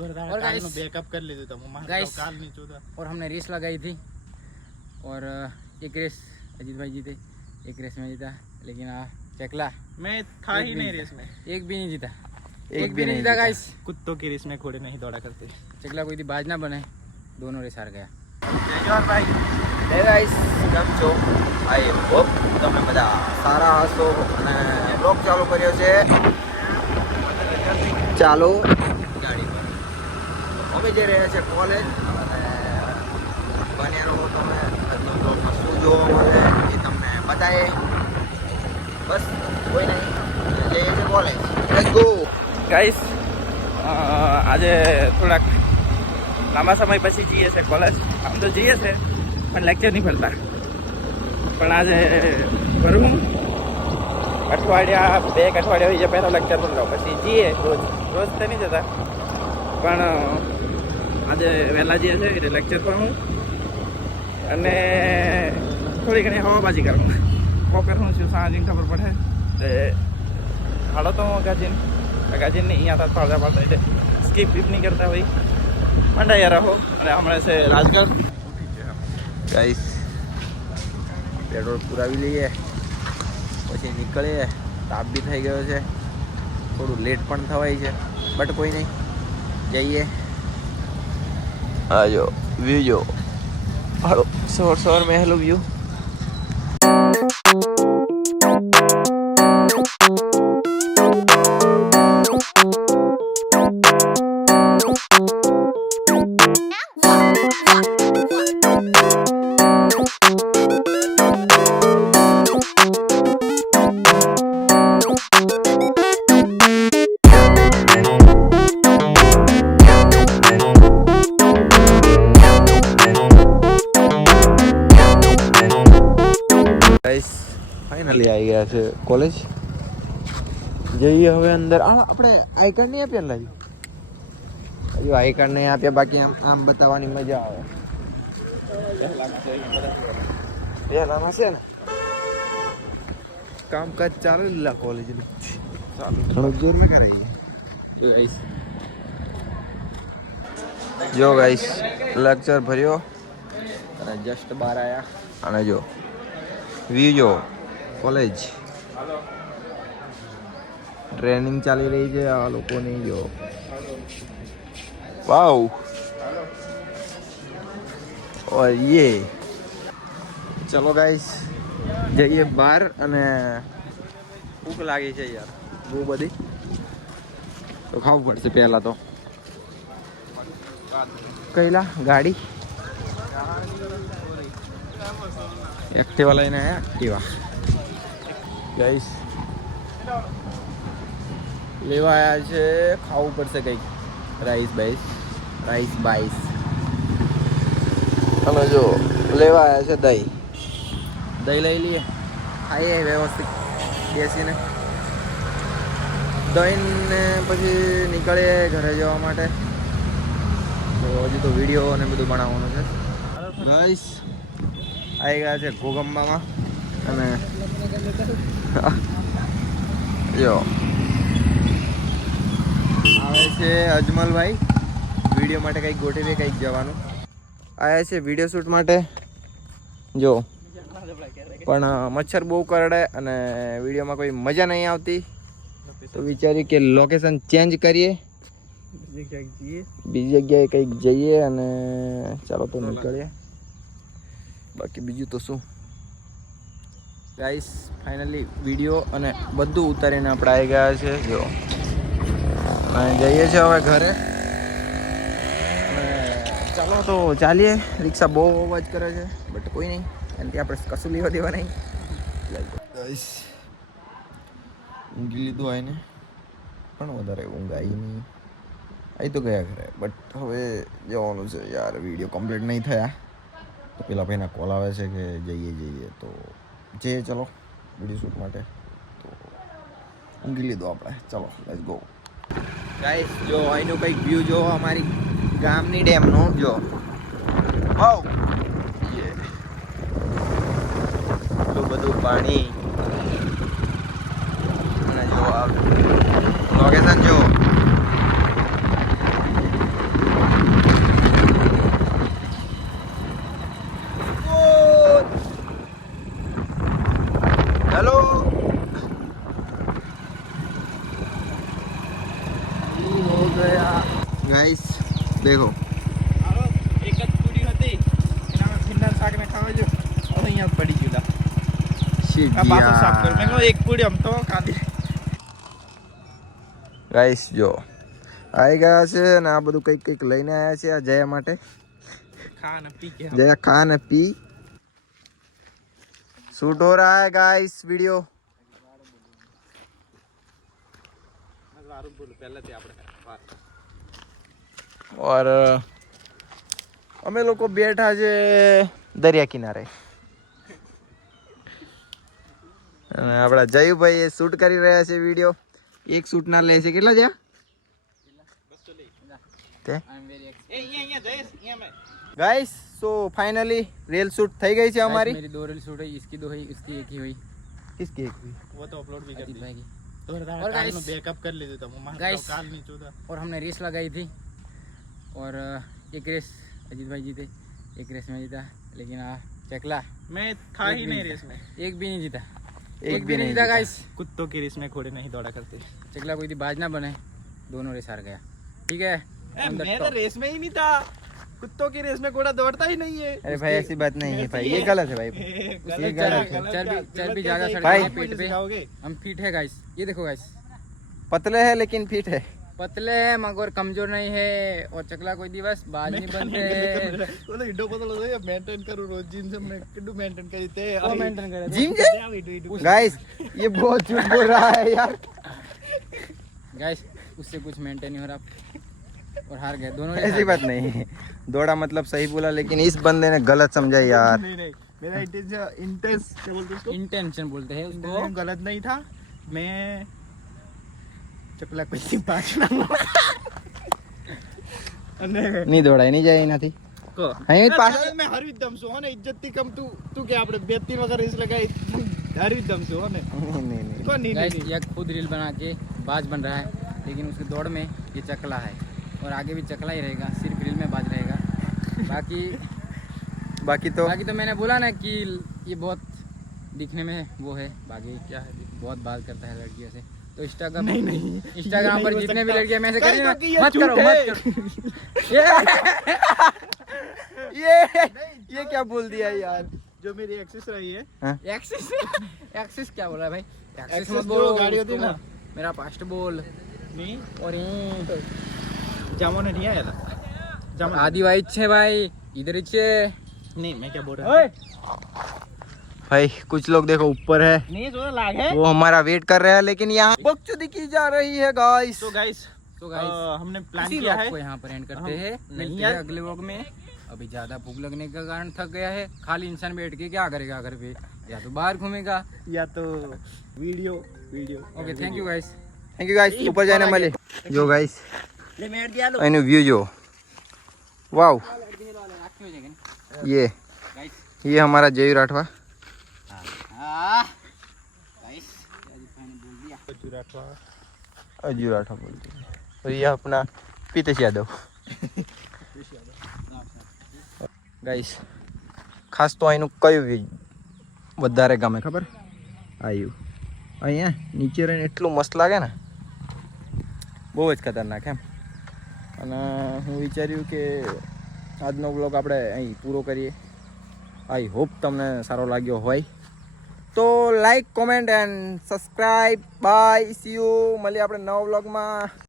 और guys backup कर ली तो गाइस और हमने रेस लगाई थी और एक रेस अजीत भाई जीते, एक रेस में जीता, लेकिन चकला मैं था ही नहीं रेस में, एक भी नहीं जीता, एक भी नहीं जीता गाइस। कुत्तों की रेस में घोड़े नहीं दौड़ा करते। चकला कोई बाज ना बने, दोनों रेस हार गया। જયજવાન ભાઈ હે ગાઈસ, કેમ છો? આઈ હોપ તમે બધા સારા હશો અને બ્લોગ ચાલુ કર્યો છે ચાલો ગાડી પર અમે જઈ રહ્યા છે કોલેજ અને બને રહો તમે આજનો બ્લોગમાં શું જોવા મળે એ તમને બતાવીએ બસ કોઈ નહીં જઈએ છે કોલેજ લેટ્સ ગો ગાઈસ આજે થોડાક લાંબા સમય પછી જઈએ છે કોલેજ. આમ તો જઈએ છે પણ લેક્ચર નહીં ભરતા, પણ આજે ભરવું અઠવાડિયા 2 અઠવાડિયા હોય પહેલો લેક્ચર ભરલો પછી જઈએ. રોજ રોજ તો નહીં જતા પણ આજે વહેલા જઈએ છે એટલે લેક્ચર ભરવું અને થોડી ઘણી હવાબાજી કરવું. કોકર હું છું સાંજની ખબર પડે તે હાલો તો ગાજીને નહીં અહીંયા હતા પાડતા પાડતા એટલે સ્કીપ બીપ નહીં કરતા હોય મંડાયા રહો. અને હમણાં છે રાજગઢ. ગાઈસ પેટ્રોલ પુરાવી લઈએ પછી નીકળીએ. તાપ બી થઈ ગયો છે, થોડું લેટ પણ થવાય છે બટ કોઈ નહીં જઈએ. આજો વ્યૂ જો હાલો સવાર મેં હેલો વ્યૂ. ફાઇનલી આવી ગયા છે કોલેજ. જઈએ હવે અંદર. આપણે આઈ કાર્ડ નહીં આપ્યા ને લાજી? હજુ આઈ કાર્ડ નહીં આપ્યા, બાકી આમ બતાવવાની મજા આવે. પહેલામાં છે ને કામકાજ ચાલુ લીલા કોલેજનું ચાલુ ઘણું જોર ન કરાવીએ. જો ગાઈસ લેક્ચર ભર્યો અને જસ્ટ બહાર આવ્યા અને જો વ્યૂ જો કોલેજ ટ્રેનિંગ ચાલી રહી છે આ લોકોની. જો વાવ ઓર યે ચલો ગાઈસ જઈએ બહાર. અને ભૂખ લાગી છે યાર બહુ બધી, તો ખાવું પડશે. પહેલા તો કઈલા ગાડી એક્ટિવા લઈને આવ્યા. એક્ટિવા ગાઈસ લેવા આવ્યા છે, ખાવું પડશે કંઈક. રાઈસ બાઈસ અને જો લેવા આવ્યા છે દહીં લઈ લઈએ, ખાઈએ વ્યવસ્થિત બેસીને. દહીં ને પછી નીકળીએ ઘરે જવા માટે. તો હજી તો વિડીયો ને બધું બનાવવાનું છે. ગાઈસ આવી ગયા છે ઘોગંબામાં અને જો આવે છે અજમલભાઈ વિડીયો માટે કંઈક ગોઠવીએ, કંઈક જવાનું આવ્યા છે વિડીયો શૂટ માટે. જો પણ મચ્છર બહુ કરડે અને વિડીયોમાં કોઈ મજા નહીં આવતી, તો વિચાર્યું કે લોકેશન ચેન્જ કરીએ, બીજી જગ્યાએ કંઈક જઈએ અને ચાલો તો નીકળીએ. બાકી બીજું તો શું ગાઈસ ફાઇનલી વિડીયો અને બધું ઉતારીને આપણે આવી ગયા છે. જો અને જઈએ છીએ હવે ઘરે. અને ચાલો તો ચાલીએ. રિક્ષા બહુ અવાજ કરે છે બટ કોઈ નહીં, એનાથી આપણે કશું લેવા દેવા નહીં. ગાઈસ ઊંઘી લીધું આવીને પણ વધારે ઊંઘ આવી નહીં. આવી તો ગયા ઘરે બટ હવે જવાનું છે યાર. વિડીયો કમ્પ્લીટ નહીં થયા તો પેલા ભાઈના કોલ આવે છે કે જઈએ તો જઈએ. ચલો વિડીયો શૂટ માટે તો ઊંઘી લીધું આપણે. ચલો લેટ્સ ગો. ગાઈસ જો અહીંનું કંઈક વ્યૂ જો અમારી ગામની ડેમનો. જો વાવ એટલું બધું પાણી અને જો આ લોકેશન જો ગાઈસ દેખો હાલો એક જ પૂરી હતી એનામાં ભીંડા શાક ને ખાવા જો હવે અહીંયા પડી ગયું આ પાછો સાફ કર મેં કહ્યું એક પૂરી આમ તો ખાધી ગાઈસ જો આવી ગયા છે અને આ બધું કંઈક કંઈક લઈને આવ્યા છે આ જયા માટે खा न पी के जया खा न पी शूट हो रहा है गाइस वीडियो और અમે લોકો બેઠા છે દરિયા કિનારે અને આપણા જયુભાઈ એ શૂટ કરી રહ્યા છે વિડીયો એક શૂટ ના લે છે કેટલા છે તે guys so finally rail shoot થઈ ગઈ છે हमारी मेरी 2 रील शूट है, इसकी 2 हुई, इसकी 1 ही हुई। किसकी एक हुई वो तो अपलोड भी कर दी भाई। और गाइस बैकअप कर लेते तो गाइस काल नहीं चौदह और हमने रेस लगाई थी और एक रेस अजीत भाई जीते, एक रेस में जीता, लेकिन चकला मैं था ही नहीं रेस में, एक भी नहीं जीता, एक भी नहीं जीता गाइस। कुत्तों की रेस में घोड़े नहीं दौड़ा करते। चकला कोई बाज ना बने, दोनों रेस हार गया। ठीक है मैं तो रेस में ही नहीं था, कुत्तों की रेस में घोड़ा दौड़ता ही नहीं है। अरे भाई ऐसी बात नहीं है भाई, ये गलत है भाई, ये गलत है। चर्बी ज्यादा सड़ भाई, गई है पेट पे। हम फिट है गाइस, ये देखो गाइस, पतले है लेकिन फिट है। पतले है मगर कमजोर नहीं है। और चकला कोई दिवस बाज नहीं बनते बोलो इडो पतलो तो मेंटेन करू रोज जिम से मैं किडू मेंटेन करते हैं वो मेंटेन करे जिम से गाइस ये बहुत झूठ बोल रहा है यार गाइस, उससे कुछ मेंटेन नहीं हो रहा और हार गए दोनों। ऐसी बात नहीं है, दौड़ा मतलब सही बोला, लेकिन इस बंदे ने गलत समझा यार। नहीं नहीं मेरा इंटेंस क्या बोलते उसको, इंटेंशन बोलते हैं उसको। गलत नहीं था, मैं चपला कोई पाछना नहीं दौड़ाई नहीं जाए નથી को અહીં પાછળ मैं हर विदम सो ने इज्जत थी कम तू क्या आपने 2-3 वगैरह रेस लगाई हर विदम सो ने नहीं नहीं को नहीं गाइस नहीं ये खुद रील बना के बाज बन रहा है, लेकिन उसकी दौड़ में ये चकला है और आगे भी चकला ही रहेगा, सिर्फ रील में बाज रहेगा। बाकी तो बाकी तो मैंने बोला ना कि ये बहुत दिखने में वो है, बाकी क्या है बहुत बात करता है लड़कियों से। तो इंस्टाग्राम इंस्टाग्राम पर जितने भी लड़कियां मैसेज करेंगे मत करो मत करो। ये क्या बोल दिया यार, जो मेरी एक्सेस रही है एक्सिस एक्सिस क्या बोला भाई, एक्सिस एक्सेस मत जो बोलो, गाड़ी होती है ना, मेरा पास्ट बोल। नहीं और जामो ने नहीं आया था जामो आदि भाई छे भाई इधर ही छे। नहीं मैं क्या बोल रहा ओए भाई कुछ लोग देखो ऊपर है, नहीं जो लाग है वो हमारा वेट कर रहे हैं, लेकिन यहाँ बकचोदी की जा रही है गाइस। तो गाइस हमने प्लान किया है को यहाँ पर एंड करते हैं, नहीं मिलते यार। हैं अगले व्लॉग में। अभी ज्यादा भूख लगने के कारण थक गया है, खाली इंसान बैठ के क्या करेगा घर पे, या तो बाहर घूमेगा। या तो video okay thank you guys. Thank you guys, ऊपर जाने वाले जो गाइस ले मैं दिया लो एनु व्यू जो वाओ, ये हमारा जयू राठवा अजू राठवा बोलते हैं, और ये अपना पीतेश यादव गाइस। खास तो અહીંનું કયું વ્યૂ વધારે ગમે ખબર, આવ્યું અહીંયા નીચે રહીને એટલું મસ્ત લાગે ને, બહુ જ ખતરનાક એમ। અને હું વિચાર્યું કે આજનો વ્લોગ આપણે અહીં પૂરો કરીએ। આઈ હોપ તમને સારો લાગ્યો હોય તો like comment and subscribe, bye, see you, મળીએ આપણે નવા વ્લોગમાં।